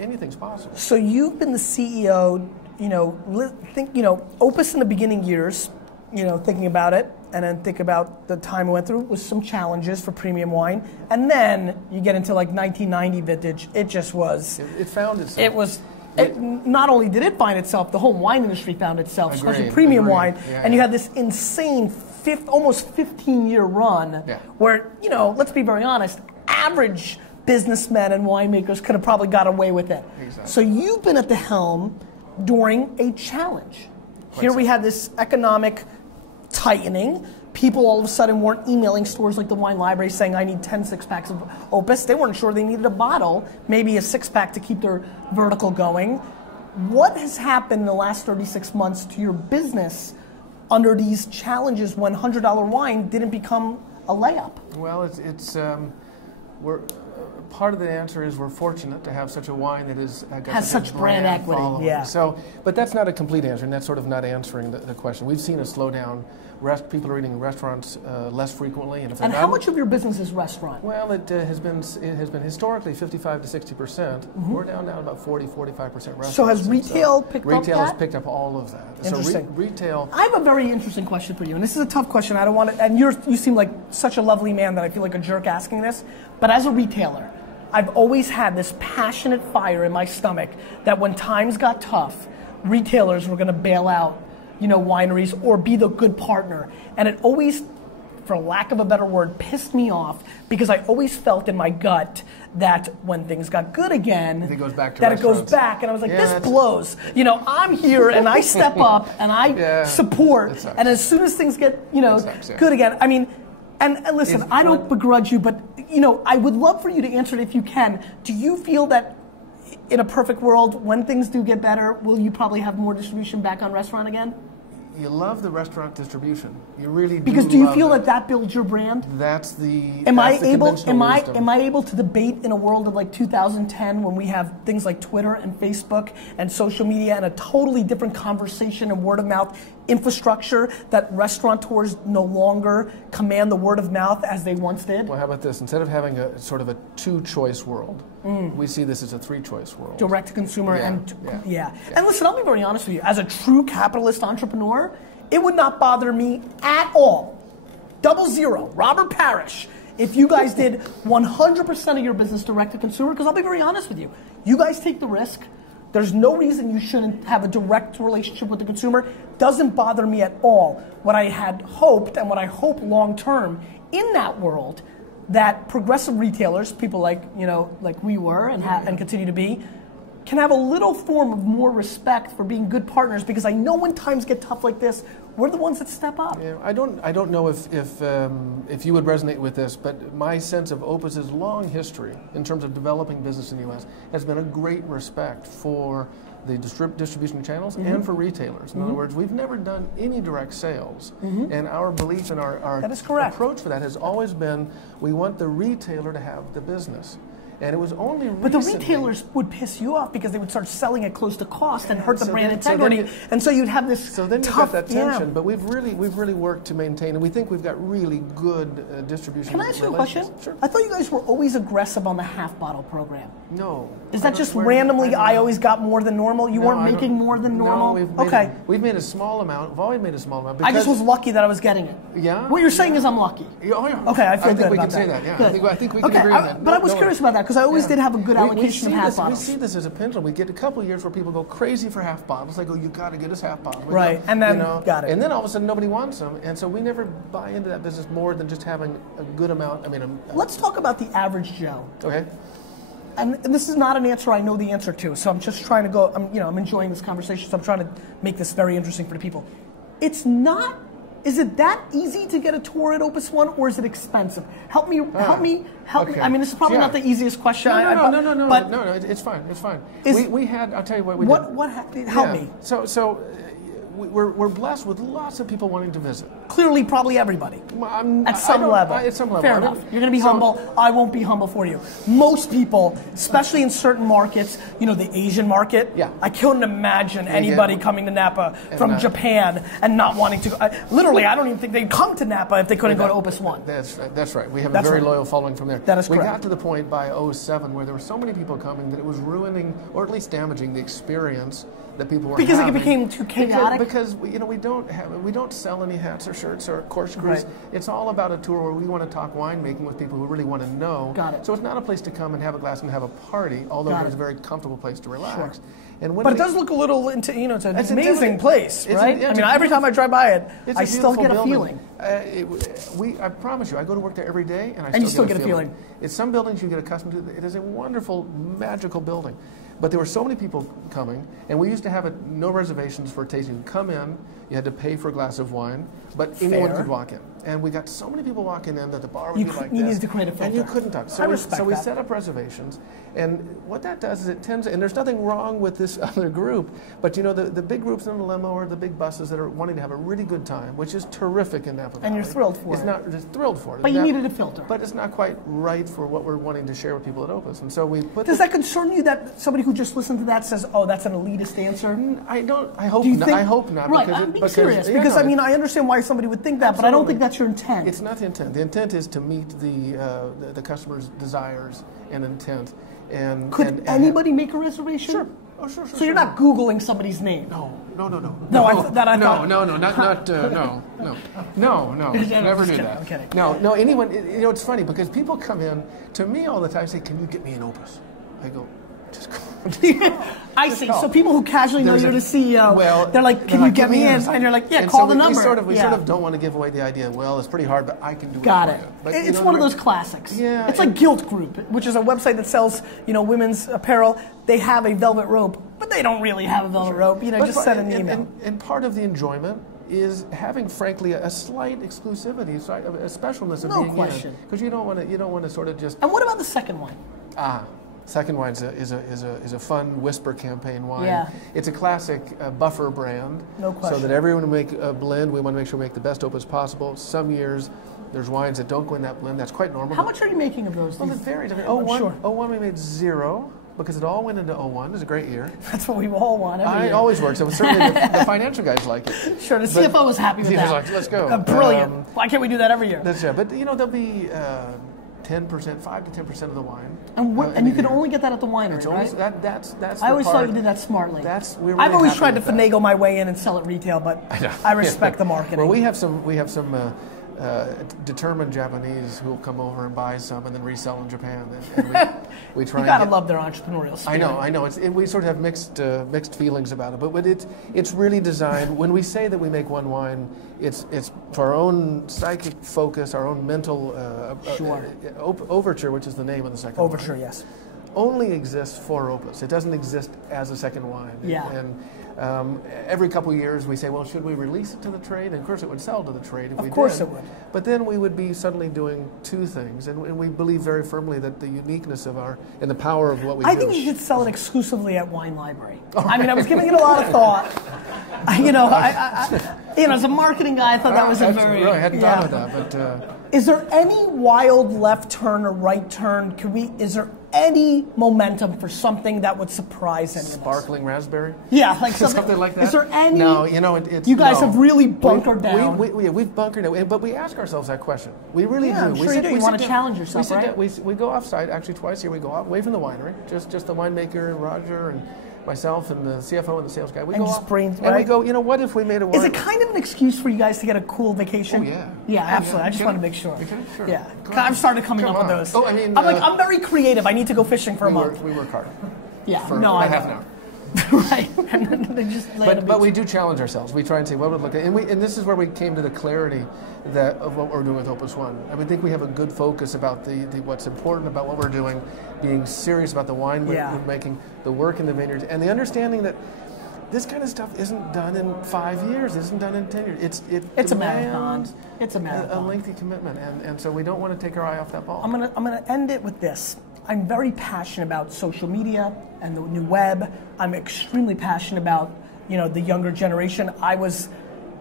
anything's possible. So you've been the CEO, Opus in the beginning years, thinking about it, and then think about the time we went through with some challenges for premium wine, and then you get into like 1990 vintage. It just was. It found itself. It was. Not only did it find itself, the whole wine industry found itself, especially premium wine, and you had this insane almost 15-year run where, let's be very honest, average businessmen and winemakers could have probably got away with it. Exactly. So you've been at the helm during a challenge. Here we had this economic tightening. People all of a sudden weren't emailing stores like the Wine Library saying, I need 10 six-packs of Opus. They weren't sure they needed a bottle, maybe a six-pack to keep their vertical going. What has happened in the last 36 months to your business under these challenges when $100 wine didn't become a layup? Well, we're part of the answer is we're fortunate to have such a wine that has such brand equity. Following. Yeah. So, but that's not a complete answer, and that's sort of not answering the question. We've seen a slowdown. People are eating in restaurants less frequently, and how much of your business is restaurant? Well, it has been historically 55 to 60%. We're down now about 40-45% restaurants. So has retail picked up that? Retail has picked up all of that. Interesting. So retail. I have a very interesting question for you, and this is a tough question. I don't want to, and you seem like such a lovely man that I feel like a jerk asking this. But as a retailer, I've always had this passionate fire in my stomach that when times got tough, retailers were going to bail out, wineries or be the good partner. And it always, for lack of a better word, pissed me off because I always felt in my gut that when things got good again, it goes back to that it goes back. And I was like, this blows. I'm here and I step up and I support. And as soon as things get, good again, I mean, and listen, I don't begrudge you, but I would love for you to answer it if you can. Do you feel that in a perfect world, when things do get better, will you probably have more distribution back on restaurant again? You love the restaurant distribution. You really do. Because do you feel that builds your brand? That's the. Am I able to debate in a world of like 2010 when we have things like Twitter and Facebook and social media and a totally different conversation and word of mouth infrastructure that restaurateurs no longer command the word of mouth as they once did? Well, how about this? Instead of having a sort of a two-choice world, we see this as a three-choice world. Direct to consumer And listen, I'll be very honest with you. As a true capitalist entrepreneur, it would not bother me at all. 00, Robert Parrish, if you guys did 100% of your business direct to consumer, because I'll be very honest with you. You guys take the risk. There's no reason you shouldn't have a direct relationship with the consumer. Doesn't bother me at all. What I had hoped, and what I hope long term in that world, that progressive retailers, people like we were and continue to be, can have a little form of more respect for being good partners, because I know when times get tough like this, we're the ones that step up. Yeah, I don't know if you would resonate with this, but my sense of Opus's long history in terms of developing business in the U.S. has been a great respect for the distribution channels and for retailers. In other words, we've never done any direct sales, and our belief and our approach for that has always been we want the retailer to have the business. And it was only recently. But the retailers would piss you off because they would start selling it close to cost and hurt the brand integrity. And so you'd have this So then you've got that tension. But we've really worked to maintain, and we think we've got really good distribution. Can I ask you a question? Sure. I thought you guys were always aggressive on the half bottle program. No. Is that just randomly I always got more than normal? You weren't making more than normal? No, we've made a small amount. We've always made a small amount. I just was lucky that I was getting it. Yeah? What you're saying is I'm lucky. Oh, yeah. Okay, I feel good about that. I think we can say that, yeah. I think we can agree on that. But I was curious about that because I always did have a good allocation of half bottles. We see this as a pendulum. We get a couple of years where people go crazy for half bottles. They go, you got to get us half bottles. Right, and then got it. And then all of a sudden nobody wants them. And so we never buy into that business more than just having a good amount. Let's talk about the average Joe. Okay. And this is not an answer I know the answer to, so I'm just trying to go, I'm enjoying this conversation, so I'm trying to make this very interesting for the people. It's not, is it that easy to get a tour at Opus One, or is it expensive? Help me. Okay. I mean, this is probably not the easiest question. No, it's fine. We had, I'll tell you what we did. Help me. So we're blessed with lots of people wanting to visit. clearly probably everybody. At some level. At some level. Fair enough. You're going to be humble. I won't be humble for you. Most people, especially in certain markets, you know, the Asian market, I couldn't imagine anybody coming to Napa from Japan and not wanting to. Literally, I don't even think they'd come to Napa if they couldn't go to Opus One. That's right. We have a very loyal following from there. That is correct. We got to the point by 2007 where there were so many people coming that it was ruining, or at least damaging, the experience that people were having. Because it became too chaotic? Because we don't sell any hats or shirts or corkscrews. Right. It's all about a tour where we want to talk winemaking with people who really want to know. Got it. So it's not a place to come and have a glass and have a party, although it's a very comfortable place to relax. Sure. And but it does look a little it's an amazing place, right? I mean, every time I drive by it, I still get a feeling. I promise you, I go to work there every day, and you still get a feeling. It's some buildings you get accustomed to. It is a wonderful, magical building. But there were so many people coming, and we used to have no reservations for tasting. You come in, you had to pay for a glass of wine, but anyone could walk in. And we got so many people walking in that the bar would be like this. You needed to create a filter. And you couldn't talk. So we set up reservations, and what that does is it tends, and there's nothing wrong with this other group, but you know, the big groups in the limo or the big buses that are wanting to have a really good time, which is terrific in Napa Valley. And you're thrilled for it. Just thrilled for it. But you needed a filter. But it's not quite right for what we're wanting to share with people at Opus. And so we put Does that concern you that somebody who just listened to that says, oh, that's an elitist answer? I hope not. I hope not. Right, I'm being serious. Because, I mean, I understand why somebody would think that, but I don't think that's your intent. It's not the intent. The intent is to meet the customer's desires and intent. And could anybody make a reservation? Sure. Oh, sure. So you're not Googling somebody's name? No. No, No, never do that. I'm kidding. No, anyone. You know, it's funny because people come in to me all the time and say, "Can you get me an Opus?" I go, "Just call." I see. So people who casually know you're the CEO, they're like, "Can you get me in?" And you're like, "Yeah, call the number." We sort of don't want to give away the idea. Well, it's pretty hard, but I can do it. Got it. But, it's one of those classics. Yeah. It's like Guilt Group, which is a website that sells, women's apparel. They have a velvet rope, but they don't really have a velvet rope. Just send an email. And part of the enjoyment is having, frankly, a slight exclusivity, a specialness of being in, because you don't want to sort of just. And what about the second one? Second wine is a fun whisper campaign wine. Yeah. It's a classic buffer brand. No question. So that everyone will make a blend. We want to make sure we make the best Opus possible. Some years there's wines that don't go in that blend. That's quite normal. How much are you making of those? Well, it varies. 01 we made 0 because it all went into 01. It was a great year. That's what we all want. It always works. So certainly the financial guys like it. Sure. The CFO was happy with that. He was like, "Let's go." Brilliant. Why can't we do that every year? That's right. But there'll be 10%, 5 to 10% of the wine. And you can only get that at the winery, right? That's I always thought you did that smartly. We're really I've always tried to that. finagle my way in and sell it retail, but I respect the marketing. Well, we have some determined Japanese who will come over and buy some and then resell in Japan. And we try. You gotta love their entrepreneurial spirit. I know. We sort of have mixed feelings about it, but it's really designed. When we say that we make one wine, it's for our own psychic focus, our own mental overture, which is the name of the second wine. Overture, yes. Only exists for Opus. It doesn't exist as a second wine. Yeah. And every couple of years we say, well, should we release it to the trade? And of course it would sell to the trade if we did. Of course it would. But then we would be suddenly doing two things. And we believe very firmly that the uniqueness of and the power of what we do. I think you should sell it exclusively at Wine Library. I mean, I was giving it a lot of thought. As a marketing guy, I thought that was a very... I hadn't thought of that, but... Is there any wild left turn or right turn? Is there any momentum for something that would surprise anyone? Sparkling raspberry? Yeah, like something like that. Is there any? No, it's you guys have really bunkered down. We've bunkered down, but we ask ourselves that question. We really do. I'm sure you do. You want to challenge yourself, right? We go offsite actually twice a year. We go away from the winery, just the winemaker and Roger and myself and the CFO and the sales guy. We go off, and we go, what if we made a wine? Is it kind of an excuse for you guys to get a cool vacation? Oh, yeah. Yeah, absolutely. I just want to make sure. Sure. Yeah. I've started coming up with those. Oh, I mean... I'm very creative. I need to go fishing for a month. We work hard. Yeah. For half an hour. Right. And then they just but we do challenge ourselves. We try and say, what would it look like? And this is where we came to the clarity of what we're doing with Opus One. I think we have a good focus about what's important about what we're doing, being serious about the wine we're making, the work in the vineyards, and the understanding that this kind of stuff isn't done in 5 years. It isn't done in 10 years. It's a marathon. It's a marathon. A lengthy commitment, and so we don't want to take our eye off that ball. I'm gonna end it with this. I'm very passionate about social media and the new web. I'm extremely passionate about the younger generation. I was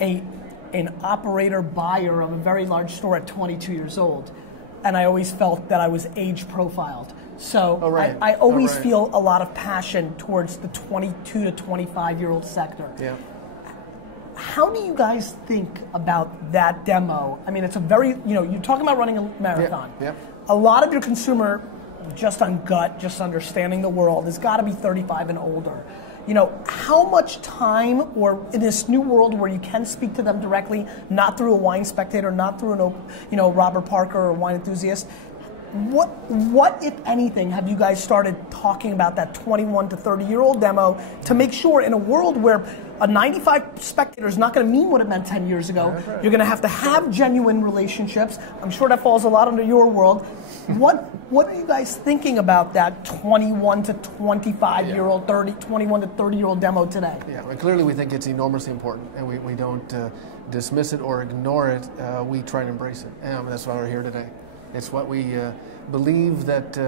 a an operator buyer of a very large store at 22 years old, and I always felt that I was age profiled. So I always feel a lot of passion towards the 22 to 25-year-old sector. Yeah. How do you guys think about that demo? I mean, it's a very, you're talking about running a marathon. Yeah. A lot of your consumer, just on gut, just understanding the world, has got to be 35 and older. How much time, or in this new world where you can speak to them directly, not through a wine spectator, not through Robert Parker or wine enthusiast, what, if anything, have you guys started talking about that 21 to 30-year-old demo to make sure in a world where a 95 spectator is not going to mean what it meant 10 years ago, you're going to have genuine relationships. I'm sure that falls a lot under your world. What are you guys thinking about that 21 to 25-year-old, 21 to 30-year-old demo today? Yeah, well, clearly we think it's enormously important, and we don't dismiss it or ignore it. We try and embrace it, and that's why we're here today. It's what we believe that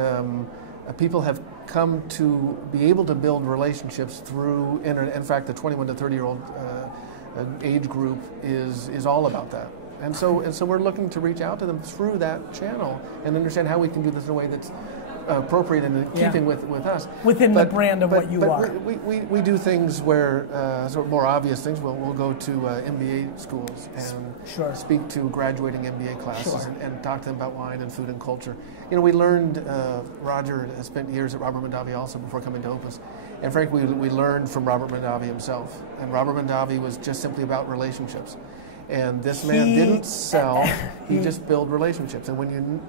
people have come to be able to build relationships through internet. In fact, the 21 to 30-year-old age group is all about that. And so we're looking to reach out to them through that channel and understand how we can do this in a way that's appropriate and in keeping with us. Within the brand of what you are. We do things where, sort of more obvious things, we'll go to MBA schools and speak to graduating MBA classes and talk to them about wine and food and culture. We learned, Roger has spent years at Robert Mondavi also before coming to Opus, and frankly we learned from Robert Mondavi himself. And Robert Mondavi was just simply about relationships. And this man didn't sell, he just built relationships. And when you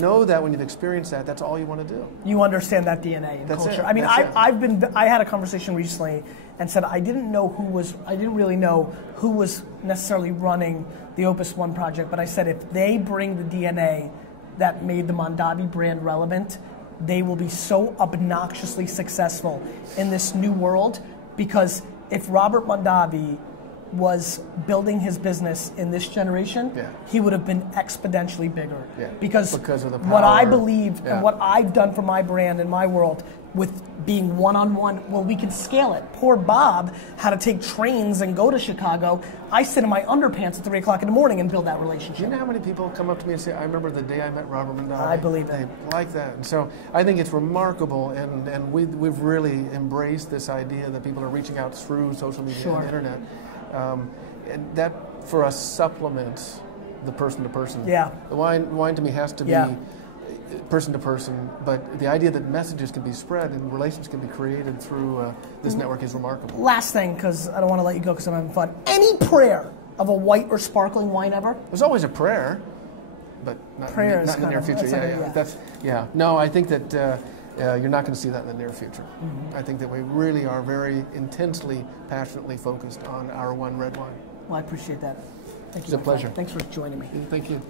know that, when you've experienced that, that's all you want to do. You understand that DNA and culture. I mean, I had a conversation recently and said I didn't really know who was necessarily running the Opus One project, but I said if they bring the DNA that made the Mondavi brand relevant, they will be so obnoxiously successful in this new world, because if Robert Mondavi was building his business in this generation, he would have been exponentially bigger. Because of the power. What I believe and what I've done for my brand and my world with being one-on-one, well, we can scale it. Poor Bob had to take trains and go to Chicago. I sit in my underpants at 3 o'clock in the morning and build that relationship. Do you know how many people come up to me and say, I remember the day I met Robert Mondavi? I believe that. They like that. And so I think it's remarkable, and we've really embraced this idea that people are reaching out through social media and the internet. And that, for us, supplements the person-to-person. Yeah. The wine to me has to be person-to-person, but the idea that messages can be spread and relations can be created through this network is remarkable. Last thing, because I don't want to let you go because I'm having fun. Any prayer of a white or sparkling wine ever? There's always a prayer, but not in the near future. No, I think that you're not going to see that in the near future. I think that we really are very intensely, passionately focused on our one red wine. Well, I appreciate that. Thank you. It's a pleasure. Thanks for joining me. Thank you.